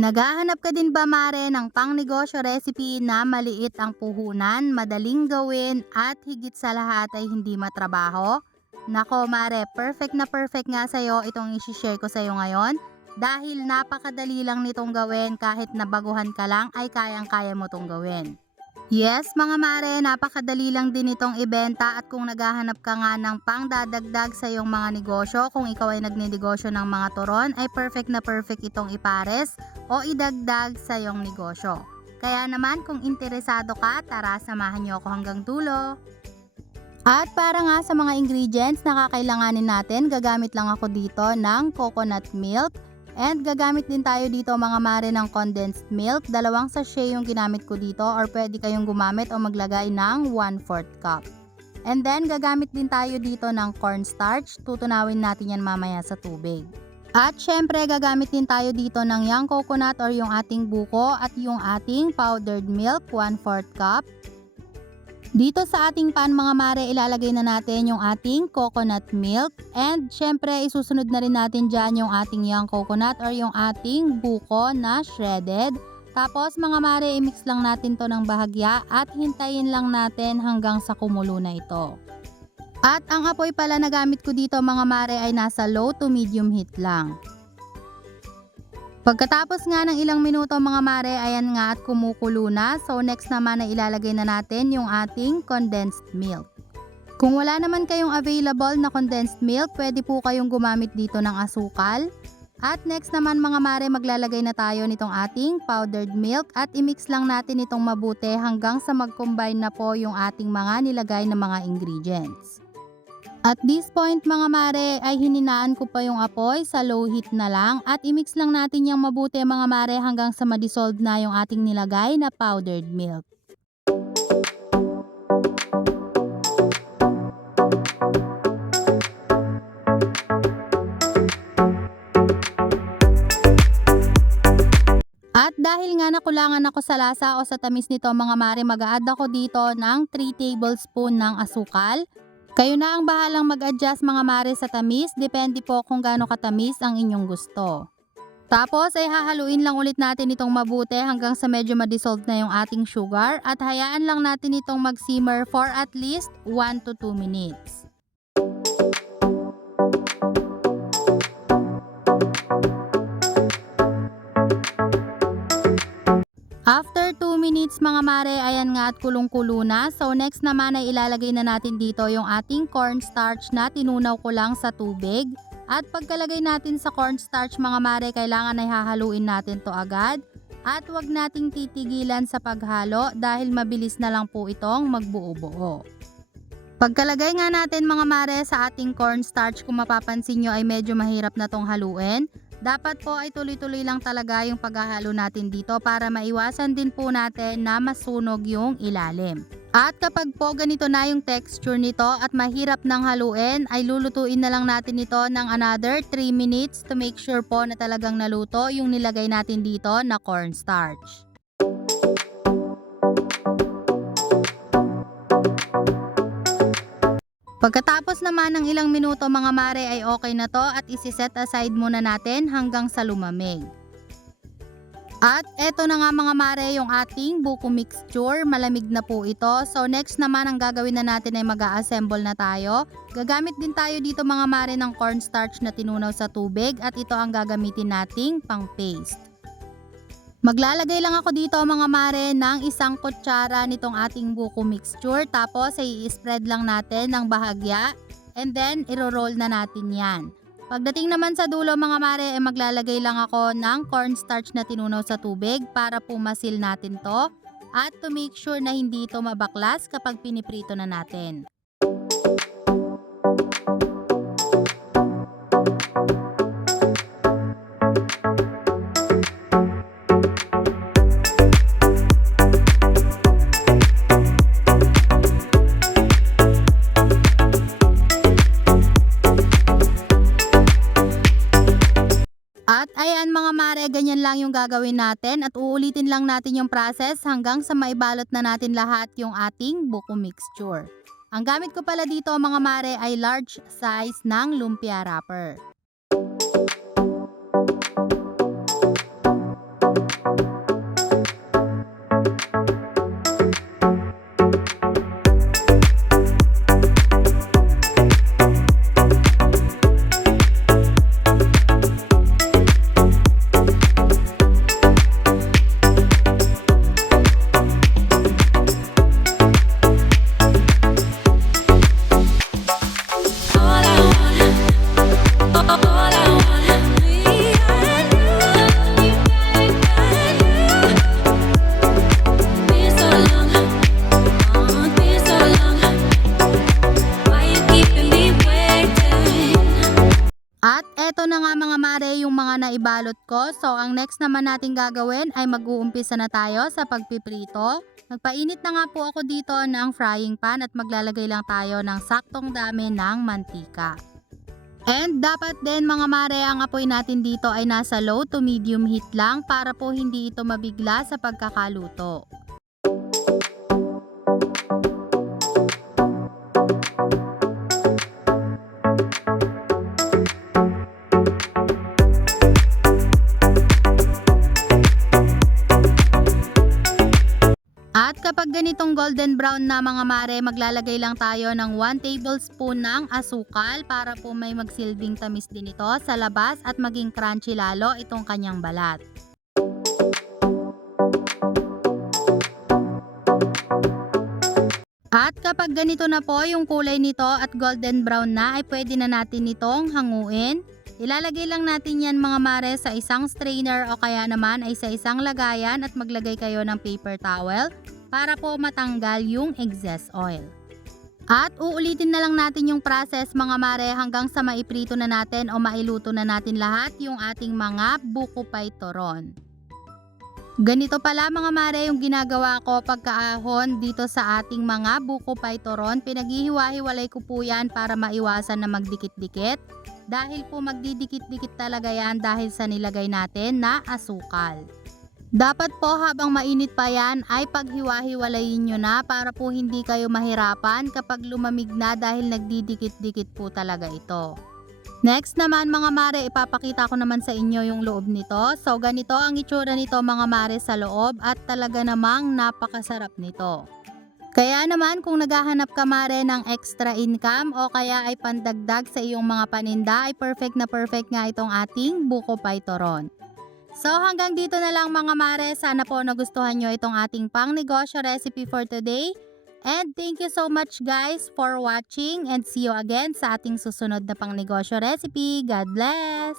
Naghahanap ka din ba mare ng pangnegosyo recipe na maliit ang puhunan, madaling gawin at higit sa lahat ay hindi matrabaho? Nako mare, perfect na perfect nga sa'yo itong isi-share ko sa'yo ngayon dahil napakadali lang nitong gawin kahit nabaguhan ka lang ay kayang-kaya mo tong gawin. Yes mga mare, napakadali lang din itong ibenta at kung naghahanap ka nga ng pangdadagdag sa iyong mga negosyo, kung ikaw ay nagnenegosyo ng mga turon, ay perfect na perfect itong ipares o idagdag sa iyong negosyo. Kaya naman kung interesado ka, tara samahan niyo ako hanggang dulo. At para nga sa mga ingredients na kakailanganin natin, gagamit lang ako dito ng coconut milk, And gagamit din tayo dito mga mare ng condensed milk. Dalawang sachet yung ginamit ko dito or pwede kayong gumamit o maglagay ng 1/4 cup. And then gagamit din tayo dito ng cornstarch. Tutunawin natin yan mamaya sa tubig. At syempre gagamit din tayo dito ng young coconut or yung ating buko at yung ating powdered milk 1/4 cup. Dito sa ating pan mga mare, ilalagay na natin yung ating coconut milk. And syempre, isusunod na rin natin dyan yung ating young coconut or yung ating buko na shredded. Tapos mga mare, i-mix lang natin to ng bahagya at hintayin lang natin hanggang sa kumulo na ito. At ang apoy pala na gamit ko dito mga mare ay nasa low to medium heat lang. Pagkatapos nga ng ilang minuto mga mare, ayan nga at kumukulo na. So next naman ay ilalagay na natin yung ating condensed milk. Kung wala naman kayong available na condensed milk, pwede po kayong gumamit dito ng asukal. At next naman mga mare, maglalagay na tayo nitong ating powdered milk at imix lang natin itong mabuti hanggang sa mag-combine na po yung ating mga nilagay na mga ingredients. At this point mga mare ay hininaan ko pa yung apoy sa low heat na lang at imix lang natin yung mabuti mga mare hanggang sa madissolve na yung ating nilagay na powdered milk. At dahil nga nakulangan ako sa lasa o sa tamis nito mga mare, mag-add ako dito ng 3 tablespoon ng asukal. Kayo na ang bahalang mag-adjust mga mare sa tamis, depende po kung gaano katamis ang inyong gusto. Tapos ay hahaluin lang ulit natin itong mabuti hanggang sa medyo ma-dissolve na yung ating sugar at hayaan lang natin itong mag-simmer for at least 1 to 2 minutes. Minutes mga mare, ayan nga at kulong-kulo na. So next naman ay ilalagay na natin dito yung ating cornstarch na tinunaw ko lang sa tubig. At pagkalagay natin sa cornstarch mga mare, kailangan ay hahaluin natin to agad. At wag nating titigilan sa paghalo dahil mabilis na lang po itong magbuo-buo. Pagkalagay nga natin mga mare sa ating cornstarch, kung mapapansin nyo ay medyo mahirap na tong haluin. Dapat po ay tuloy-tuloy lang talaga yung paghahalo natin dito para maiwasan din po natin na masunog yung ilalim. At kapag po ganito na yung texture nito at mahirap nang haluin, ay lulutuin na lang natin ito ng another 3 minutes to make sure po na talagang naluto yung nilagay natin dito na cornstarch. Pagkatapos naman ng ilang minuto mga mare ay okay na to at isi-set aside muna natin hanggang sa lumamig. At eto na nga mga mare yung ating buko mixture, malamig na po ito. So next naman ang gagawin na natin ay mag assemble na tayo. Gagamit din tayo dito mga mare ng cornstarch na tinunaw sa tubig at ito ang gagamitin nating pang paste. Maglalagay lang ako dito mga mare ng isang kutsara nitong ating buko mixture tapos i-spread lang natin ng bahagya and then iro-roll na natin yan. Pagdating naman sa dulo mga mare ay maglalagay lang ako ng cornstarch na tinunaw sa tubig para pumasil natin to at to make sure na hindi ito mabaklas kapag piniprito na natin. Ganyan lang yung gagawin natin at uulitin lang natin yung process hanggang sa maibalot na natin lahat yung ating buko mixture. Ang gamit ko pala dito mga mare ay large size ng lumpia wrapper. Ko. So, ang next naman natin gagawin ay mag-uumpisa na tayo sa pagpiprito. Magpainit na nga po ako dito ng frying pan at maglalagay lang tayo ng saktong dami ng mantika. And dapat din mga mare, ang apoy natin dito ay nasa low to medium heat lang para po hindi ito mabigla sa pagkakaluto. Ganitong golden brown na mga mare, maglalagay lang tayo ng 1 tablespoon ng asukal para po may magsilbing tamis din ito sa labas at maging crunchy lalo itong kanyang balat. At kapag ganito na po yung kulay nito at golden brown na ay pwede na natin itong hanguin. Ilalagay lang natin yan mga mare sa isang strainer o kaya naman ay sa isang lagayan at maglagay kayo ng paper towel para po matanggal yung excess oil. At uulitin na lang natin yung process mga mare hanggang sa maiprito na natin o mailuto na natin lahat yung ating mga buko paytoron. Ganito pala mga mare yung ginagawa ko pagkaahon dito sa ating mga buko paytoron. Pinaghihiwa-hiwalay ko po yan para maiwasan na magdikit-dikit. Dahil po magdidikit-dikit talaga yan dahil sa nilagay natin na asukal. Dapat po habang mainit pa yan ay paghiwa-hiwalayin nyo na para po hindi kayo mahirapan kapag lumamig na dahil nagdidikit-dikit po talaga ito. Next naman mga mare, ipapakita ko naman sa inyo yung loob nito. So ganito ang itsura nito mga mare sa loob at talaga namang napakasarap nito. Kaya naman kung naghahanap ka mare ng extra income o kaya ay pandagdag sa iyong mga paninda ay perfect na perfect nga itong ating buko python. So hanggang dito na lang mga mare, sana po nagustuhan nyo itong ating pang negosyo recipe for today. And thank you so much guys for watching and see you again sa ating susunod na pang negosyo recipe. God bless!